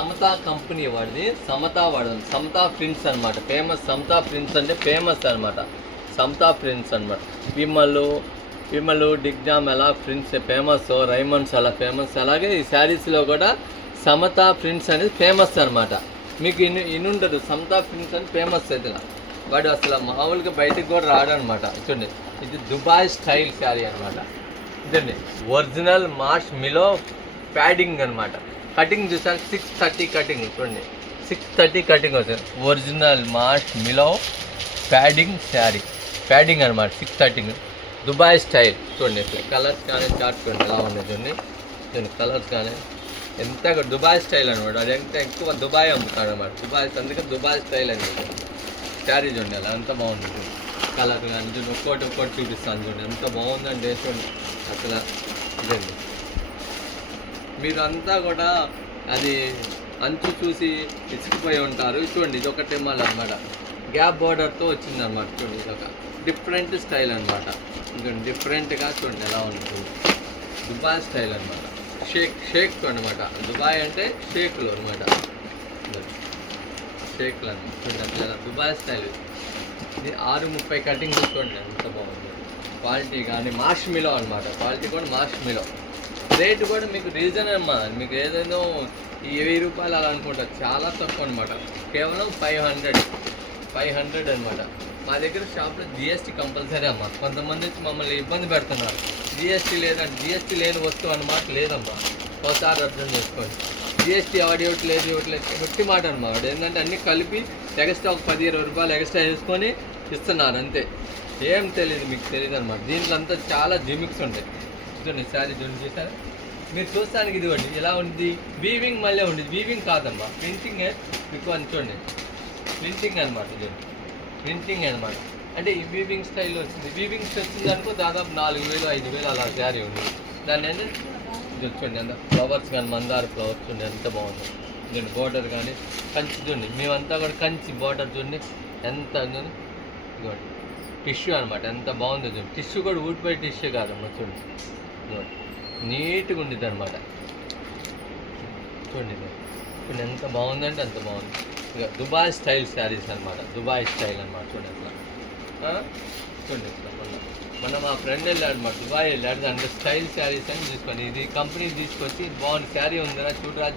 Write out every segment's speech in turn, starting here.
సమతా company వాడిది, సమతా prints అనమాట. Famous సమతా prints అంటే ఫేమస్ అనమాట. సమతా ప్రింట్స్ అనమాట. విమలు డిగ్జామ్ ఎలా ప్రింట్స్ ఫేమస్, రైమండ్స్ అలా ఫేమస్, అలాగే ఈ శారీస్లో కూడా సమతా ప్రింట్స్ అనేది ఫేమస్ అనమాట. మీకు ఇన్నుండదు సమతా ప్రింట్స్ అని ఫేమస్ అయితే వాడు అసలు మామూలుగా బయటకు కూడా రాడనమాట. చూడండి, ఇది దుబాయ్ స్టైల్ శారీ అనమాట. ఇదండి ఒరిజినల్ మార్ష్ మిలో ప్యాడింగ్ అనమాట. కటింగ్ చూసారు 630 కటింగ్. చూడండి 630 కటింగ్ వస్తుంది. Original marshmallow padding sari, padding అనమాట. 630 దుబాయ్ స్టైల్. చూడండి కలర్స్ కానీ చార్ట్ చూడండి ఎలా ఉన్నాయి. చూడండి కలర్స్ కానీ ఎంత దుబాయ్ స్టైల్ అనమాట. అది ఎంత ఎక్కువ దుబాయ్ అమ్ముతాడు అనమాట. అందుకే దుబాయ్ స్టైల్ అని శారీ చూడండి అలా ఎంత బాగుంది. కలర్ కానీ చూడండి ఒక్కోటి చూపిస్తాను. చూడండి ఎంత బాగుందండి. చూడండి అసలు ఇదండి మీరు అంతా కూడా అది అంచు చూసి ఇసుకుపోయి ఉంటారు. చూడండి ఇది ఒకటి మళ్ళీ అనమాట గ్యాప్ బోర్డర్తో వచ్చింది అనమాట. చూడండి ఇది ఒక డిఫరెంట్ స్టైల్ అనమాట. చూడండి డిఫరెంట్గా చూడండి ఎలా ఉంటుంది. దుబాయ్ స్టైల్ అనమాట. షేక్ అనమాట. దుబాయ్ అంటే షేక్లు అనమాట. షేక్లు అనమాట. చూడండి అట్లా దుబాయ్ స్టైల్. ఇది 630 కటింగ్ చూసుకోండి ఎంత బాగుంది. క్వాలిటీ కానీ మార్ష్ మిలో అనమాట. క్వాలిటీ కూడా మార్ష్ మిలో. రేటు కూడా మీకు రీజన్ అమ్మా. మీకు ఏదైనా ఈ 1000 రూపాయలు అలా అనుకుంటారు, చాలా తక్కువ అనమాట. కేవలం 500 అనమాట. మా దగ్గర షాప్లో జిఎస్టీ కంపల్సరీ అమ్మా. కొంతమంది మమ్మల్ని ఇబ్బంది పెడుతున్నారు, జిఎస్టీ లేదంటే. జిఎస్టీ లేని వస్తువు అన్నమాట లేదమ్మా. ఒకసారి అర్థం చేసుకోండి. జిఎస్టీ ఇవ్వట్లేదు ఒట్టి మాట అనమాట. ఏంటంటే అన్నీ కలిపి ఎక్స్ట్రా ఒక 10-20 రూపాయలు ఎక్స్ట్రా వేసుకొని ఇస్తున్నారు అంతే. ఏం తెలియదు, మీకు తెలియదు అనమాట. దీంట్లో అంతా చాలా జిమిక్స్ ఉంటాయి. చూడండి శారీ చూడండి, చూసారా మీరు చూస్తానికి. ఇది ఒకటి ఎలా ఉంది, వీవింగ్ మళ్ళీ ఉండేది. వీవింగ్ కాదమ్మా, ప్రింటింగ్. మీకు అని చూడండి ప్రింటింగ్ అనమాట. చూడండి ప్రింటింగ్ అనమాట. అంటే ఈ వీవింగ్ స్టైల్లో వచ్చింది. వీవింగ్స్ వచ్చింది అనుకో దాదాపు 4000-5000 అలా శారీ ఉంది. దాన్ని ఏంటంటే చూడండి అంత ఫ్లవర్స్ కానీ మందార ఫ్లవర్స్ చూడండి ఎంత బాగుంది. చూడండి బోర్డర్ కానీ కంచి చూడండి. మేమంతా కూడా కంచి బోర్డర్ చూడండి ఎంత చూడండి. ఇదిగోండి టిష్యూ అనమాట. ఎంత బాగుందో చూడండి. టిష్యూ కూడా ఊడిపోయే టిష్యూ కాదమ్మా. చూడండి నీట్గా ఉండిద్ది అనమాట. చూడండి చూడండి ఎంత బాగుందంటే అంత బాగుంది. ఇక దుబాయ్ స్టైల్ శారీస్ అనమాట. దుబాయ్ స్టైల్ అనమాట. చూడండి అట్లా చూడండి ఇట్లా మొన్న మా ఫ్రెండ్ వెళ్ళాడు అనమాట, దుబాయ్ వెళ్ళాడు. దాంట్లో స్టైల్ శారీస్ అని తీసుకొని ఇది కంపెనీ తీసుకొచ్చి బాగుంది శారీ ఉందిరా చూడరా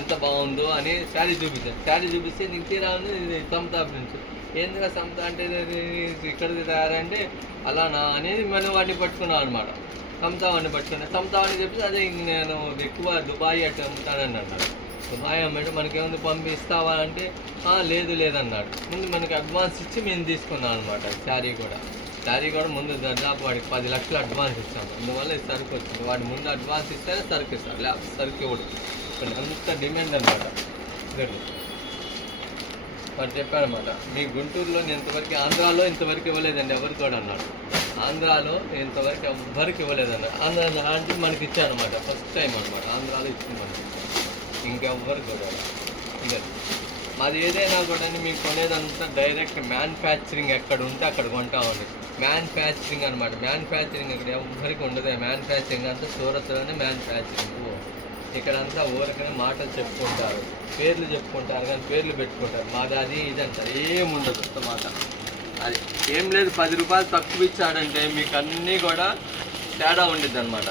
ఎంత బాగుందో అని శారీ చూపించాను. శారీ చూపిస్తే నీకు తీరా ఉంది ఇది సమతా ప్రింట్స్. ఏందిగా సమతా అంటే ఇక్కడికి తయారంటే అలానా అనేది మనం వాటిని పట్టుకున్నాం అనమాట. సమతావాన్ని పట్టుకున్నాను. సమతావాన్ని చెప్పి అదే నేను ఎక్కువ దుబాయ్ అట్లా అమ్ముతానని అన్నాడు. దుబాయ్ అమ్మంటే మనకేముంది పంపిస్తావా అంటే లేదన్నాడు. ముందు మనకి అడ్వాన్స్ ఇచ్చి మేము తీసుకున్నాం అనమాట. శారీ కూడా ముందు దాదాపు వాడికి 10 లక్షలు అడ్వాన్స్ ఇస్తాము. అందువల్ల ఈ సరుకు వచ్చింది. వాడి ముందు అడ్వాన్స్ ఇస్తేనే సరుకు ఇస్తారు, లేకపోతే సరుకు ఇవ్వడు. అంత డిమాండ్ అనమాట. వాడు చెప్పాడనమాట, మీ గుంటూరులో ఇంతవరకు, ఆంధ్రాలో ఇంతవరకు ఇవ్వలేదండి ఎవరికి కూడా అన్నాడు. ఆంధ్రాలో ఇంతవరకు ఎవరికి ఇవ్వలేదన్నాడు. ఆంధ్ర అంటే మనకి ఇచ్చానమాట. ఫస్ట్ టైం అనమాట ఆంధ్రాలో ఇచ్చింది మనకి. ఇంకెవ్వరికి కూడా ఇదే మాది ఏదైనా కూడా మీకు కొనేదంతా డైరెక్ట్ మ్యానుఫ్యాక్చరింగ్ ఎక్కడ ఉంటే అక్కడ కొంటామండి. మ్యానుఫ్యాక్చరింగ్ అనమాట. మ్యానుఫ్యాక్చరింగ్ ఇక్కడ ఎవరికి ఉండదు. మ్యానుఫ్యాక్చరింగ్ అంతా సూరత్లోనే మ్యానుఫ్యాక్చరింగ్. ఇక్కడంతా ఊరికనే మాటలు చెప్పుకుంటారు, పేర్లు చెప్పుకుంటారు, కానీ పేర్లు పెట్టుకుంటారు. మాది అది ఇది అంటారు, ఏముండదు మాట. అది ఏం లేదు, 10 రూపాయలు తక్కువ ఇచ్చాడంటే మీకు అన్నీ కూడా తేడా ఉండిద్ది అనమాట.